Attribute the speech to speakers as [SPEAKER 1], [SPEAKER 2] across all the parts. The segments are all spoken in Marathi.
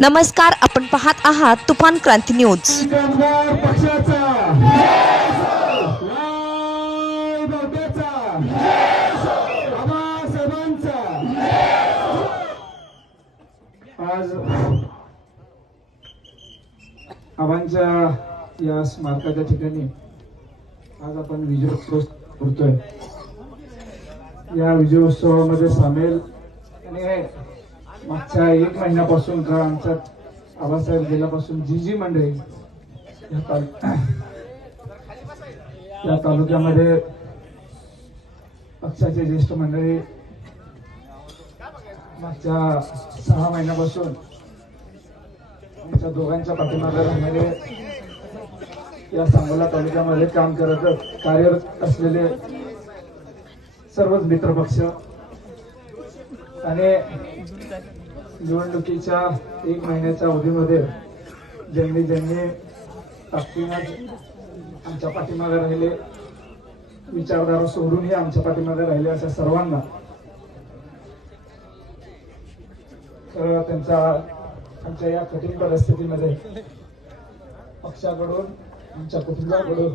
[SPEAKER 1] नमस्कार आपण पाहत आहात तुफान क्रांती न्यूज.
[SPEAKER 2] आज आबांच्या या स्मारकाच्या ठिकाणी आज आपण विजयोत्सव करतोय. या विजयोत्सवामध्ये सामील आणि मागच्या एक महिन्यापासून का आमचा आबासाहेब गेल्यापासून जी जी मंडळी या तालुक्यामध्ये पक्षाचे ज्येष्ठ मंडळी मागच्या सहा महिन्यापासून आमच्या दोघांच्या पाठीमागे राहिलेले या सांगोला तालुक्यामध्ये काम करत कार्यरत असलेले सर्वच मित्रपक्ष आणि निवडणुकीच्या एक महिन्याच्या अवधीमध्ये ज्यांनी ज्यांनी ताकदीनं आमच्या पाठीमागे राहिले विचारधारा सोडूनही आमच्या पाठीमागे राहिले अशा सर्वांना तर त्यांचा आमच्या या कठीण परिस्थितीमध्ये पक्षाकडून आमच्या कुटुंबाकडून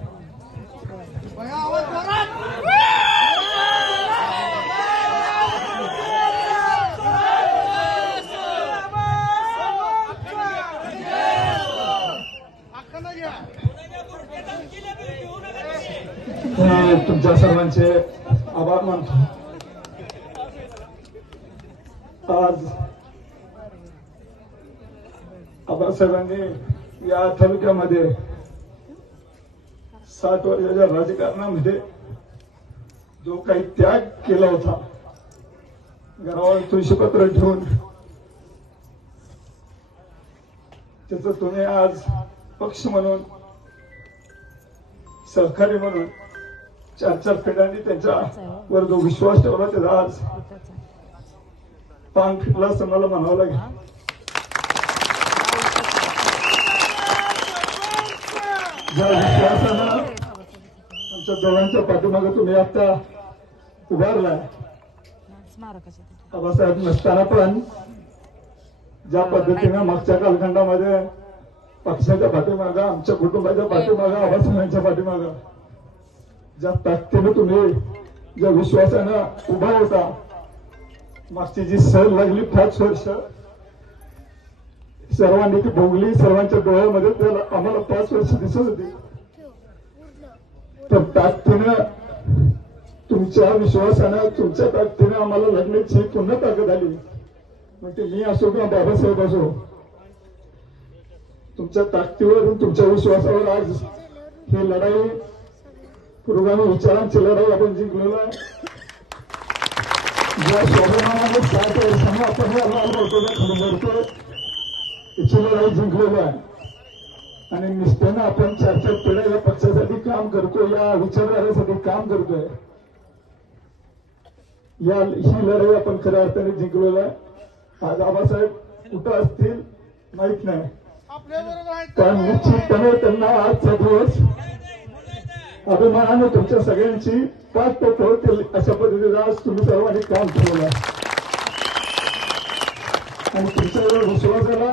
[SPEAKER 2] मी तुमच्या सर्वांचे आभार मानतो. आज आबासाहेबांनी या तालुक्यामध्ये साठ वर्षाच्या राजकारणामध्ये जो काही त्याग केला होता घरावर तुळशीपत्र ठेवून त्याच तुम्ही आज पक्ष म्हणून सहकारी म्हणून चार चार पिढ्यांनी त्यांच्या वर जो विश्वास ठेवला त्याचा आज. पान फिटला असं मला म्हणावं लागेल. ज्या विश्वासानं आमच्या दोघांच्या पाठीमागे तुम्ही आता उभारलाय बाबासाहेब नसताना पण ज्या पद्धतीनं मागच्या कालखंडामध्ये पक्षाच्या पाठीमागं आमच्या कुटुंबाच्या पाठीमागं आबासाहेबांच्या पाठीमागं. ज्या ताकदीनं तुम्ही ज्या विश्वासानं उभा होता मागची जी सहल लागली पाच वर्ष सर्वांनी ती भोगली सर्वांच्या डोळ्यामध्ये त्याला आम्हाला पाच वर्ष दिसत होती. तर ताकदीनं तुमच्या विश्वासानं तुमच्या ताकदीनं आम्हाला लढण्याची पुन्हा ताकद आली. म्हणजे मी असो किंवा बाबासाहेब असो तुमच्या ताकदीवर तुमच्या विश्वासावर आज ही लढाई पुरोगामी विचारांची लढाई आपण जिंकलेलो आहे. ज्या स्वाभिमानाने साठ वर्षांना आपण या लाल याची लढाई जिंकलेलो आहे. आणि निष्ठेनं आपण चार चार पिढ्या या पक्षासाठी काम करतो या विचारधारेसाठी काम करतोय. या ही लढाई आपण खऱ्या अर्थाने जिंकलेलो आहे. आज आबासाहेब कुठं असतील माहीत नाही. पण निश्चितपणे त्यांना आजचा दिवस अभिमानाने तुमच्या सगळ्यांची तो ठेवतील अशा पद्धतीने आज तुम्ही सर्वांनी काम ठेवलं आणि तुमच्या या विश्वासाला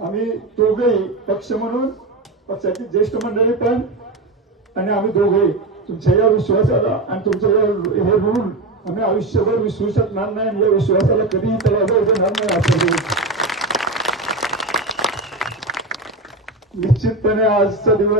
[SPEAKER 2] आम्ही दोघेही पक्ष म्हणून पक्षाची ज्येष्ठ मंडळी पण आणि आम्ही दोघेही तुमच्या या विश्वासाला आणि तुमच्या या हे रूल आम्ही आयुष्यभर विसरू शकणार नाही आणि या विश्वासाला कधीही त्याला देणार नाही असं निश्चितपणे आजचा दिवस